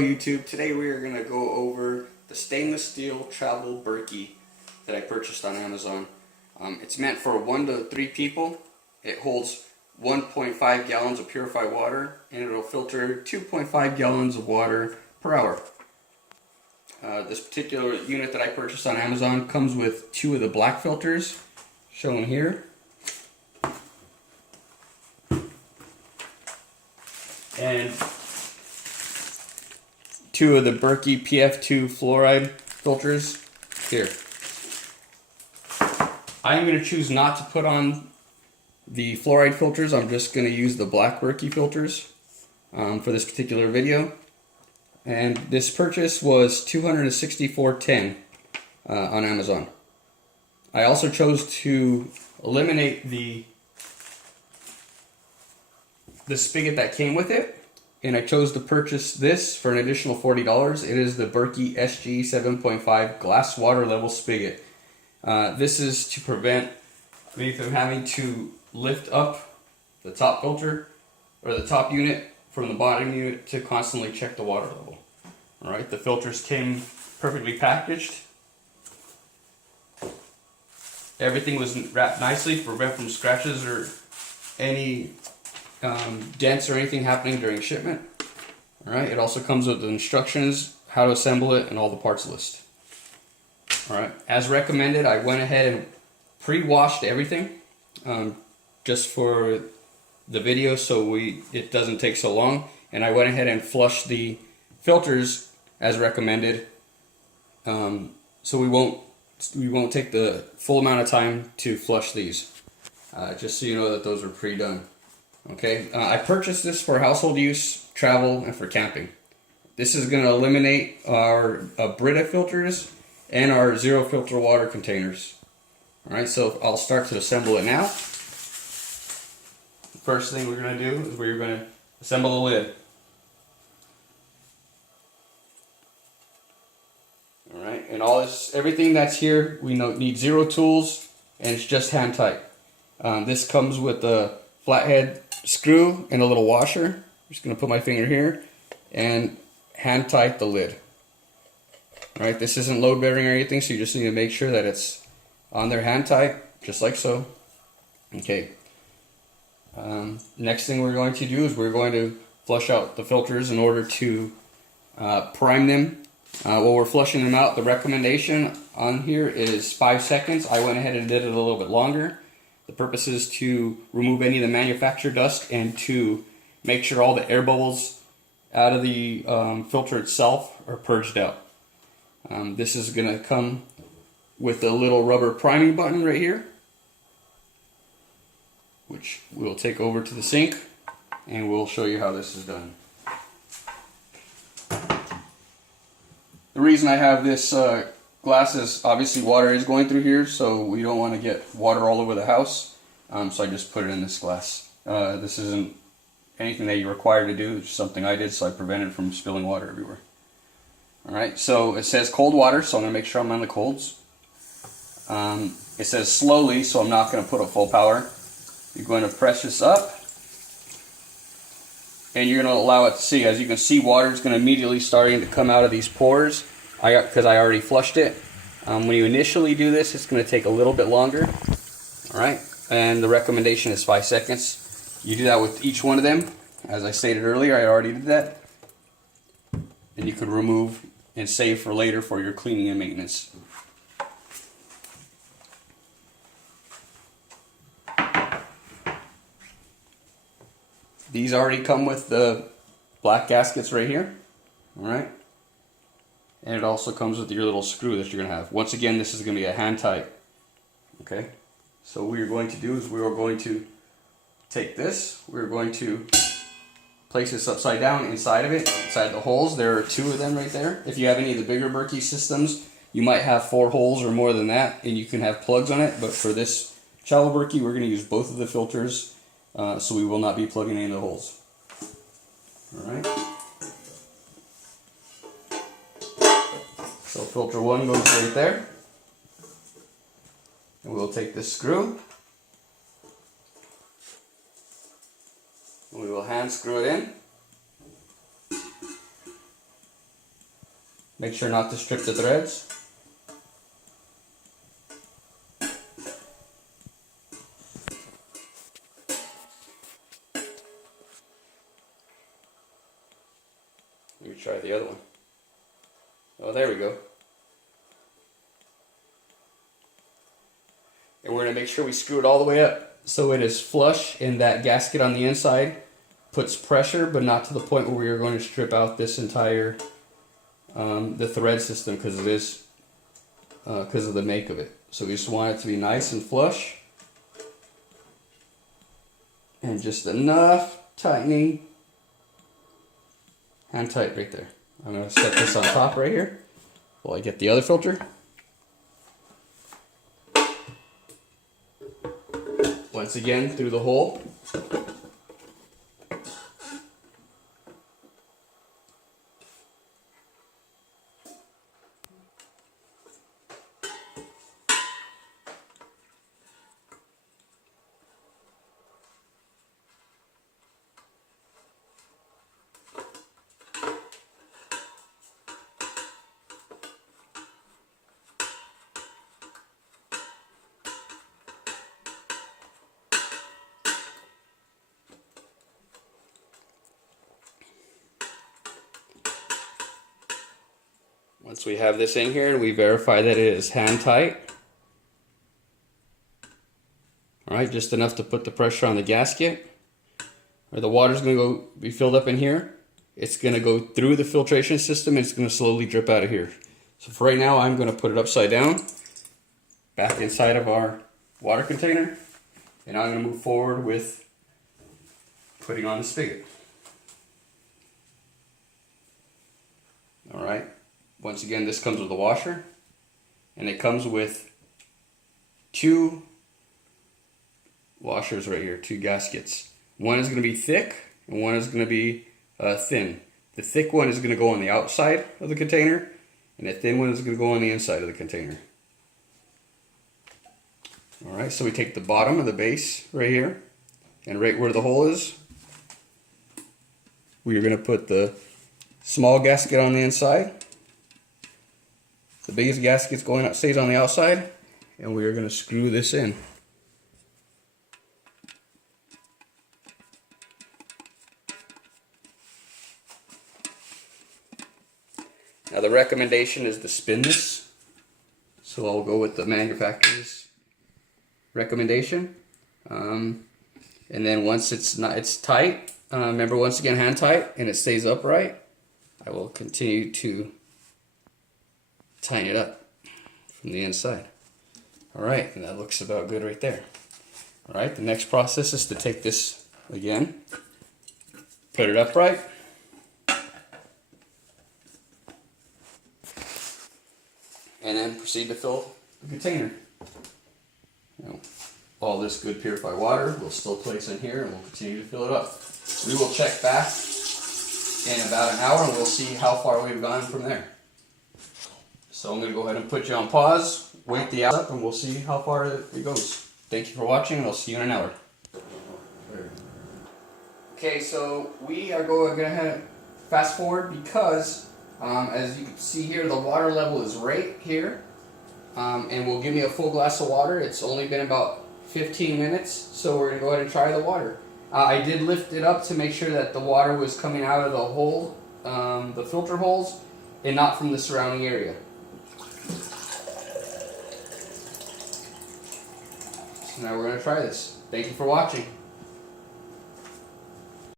Hello YouTube, today we are going to go over the stainless steel Travel Berkey that I purchased on Amazon. It's meant for 1 to 3 people. It holds 1.5 gallons of purified water and it will filter 2.5 gallons of water per hour. This particular unit that I purchased on Amazon comes with 2 of the black filters shown here. And 2 of the Berkey PF2 fluoride filters here. I'm going to choose not to put on the fluoride filters. I'm just going to use the Black Berkey filters for this particular video. And this purchase was $264.10 on Amazon. I also chose to eliminate the spigot that came with it, and I chose to purchase this for an additional $40. It is the Berkey SG 7.5 glass water level spigot. This is to prevent me from having to lift up the top filter or the top unit from the bottom unit to constantly check the water level. Alright, the filters came perfectly packaged. Everything was wrapped nicely to prevent from scratches or any dents or anything happening during shipment. Alright, it also comes with the instructions, how to assemble it, and all the parts list. Alright, as recommended, I went ahead and pre-washed everything just for the video so it doesn't take so long, and I went ahead and flushed the filters as recommended, so we won't take the full amount of time to flush these, just so you know that those are pre-done. Okay, I purchased this for household use, travel, and for camping. This is going to eliminate our Brita filters and our zero filter water containers. Alright, so I'll start to assemble it now. First thing we're going to do is we're going to assemble the lid. Alright, and everything that's here, we need 0 tools, and it's just hand tight. This comes with a flathead screw and a little washer. I'm just going to put my finger here and hand tight the lid. Alright, this isn't load bearing or anything, so you just need to make sure that it's on there hand tight, just like so. Okay. Next thing we're going to do is we're going to flush out the filters in order to prime them. While we're flushing them out, the recommendation on here is 5 seconds. I went ahead and did it a little bit longer. The purpose is to remove any of the manufacturer dust and to make sure all the air bubbles out of the filter itself are purged out. This is going to come with a little rubber priming button right here, which we'll take over to the sink and we'll show you how this is done. The reason I have this glass is obviously water is going through here, so we don't want to get water all over the house, so I just put it in this glass. This isn't anything that you're required to do, it's just something I did so I prevented from spilling water everywhere. Alright, so it says cold water, so I'm going to make sure I'm on the colds. It says slowly, so I'm not going to put a full power. You're going to press this up, and you're going to allow it to see. As you can see, water is going to immediately starting to come out of these pores because I already flushed it. When you initially do this, it's going to take a little bit longer. Alright, and the recommendation is 5 seconds. You do that with each one of them. As I stated earlier, I already did that. And you could remove and save for later for your cleaning and maintenance. These already come with the black gaskets right here. Alright. And it also comes with your little screw that you're going to have. Once again, this is going to be a hand tight. Okay. So what we're going to do is we are going to take this. We're going to place this upside down inside of it, inside the holes. There are 2 of them right there. If you have any of the bigger Berkey systems, you might have 4 holes or more than that, and you can have plugs on it. But for this Travel Berkey, we're going to use both of the filters. So we will not be plugging any of the holes. Alright. So filter 1 goes right there. And we'll take this screw. We will hand screw it in. Make sure not to strip the threads. Let me try the other one. Oh, there we go. And we're going to make sure we screw it all the way up so it is flush, and that gasket on the inside puts pressure, but not to the point where we are going to strip out this entire the thread system, because it is because of the make of it. So we just want it to be nice and flush, and just enough tightening, hand tight right there. I'm going to set this on top right here while I get the other filter. Once again, through the hole. Once we have this in here and we verify that it is hand tight, alright, just enough to put the pressure on the gasket, or the water's going to be filled up in here. It's going to go through the filtration system and it's going to slowly drip out of here. So for right now, I'm going to put it upside down, back inside of our water container, and I'm going to move forward with putting on the spigot. Alright. Once again, this comes with a washer, and it comes with 2 washers right here, 2 gaskets. One is going to be thick, and one is going to be thin. The thick one is going to go on the outside of the container, and the thin one is going to go on the inside of the container. Alright, so we take the bottom of the base right here, and right where the hole is, we are going to put the small gasket on the inside. The biggest gasket stays on the outside, and we are going to screw this in. Now the recommendation is to spin this, so I'll go with the manufacturer's recommendation. And then once it's tight, remember, once again, hand tight, and it stays upright, I will continue to tighten it up from the inside. Alright, and that looks about good right there. Alright, the next process is to take this again, put it upright, and then proceed to fill the container. Now, all this good purified water will still place in here, and we'll continue to fill it up. We will check back in about an hour, and we'll see how far we've gone from there. So I'm going to go ahead and put you on pause, wait the hour up, and we'll see how far it goes. Thank you for watching, and I'll see you in an hour. Okay, so we are going to fast forward because, as you can see here, the water level is right here, and will give me a full glass of water. It's only been about 15 minutes, so we're going to go ahead and try the water. I did lift it up to make sure that the water was coming out of the hole, the filter holes, and not from the surrounding area. So now we're going to try this. Thank you for watching.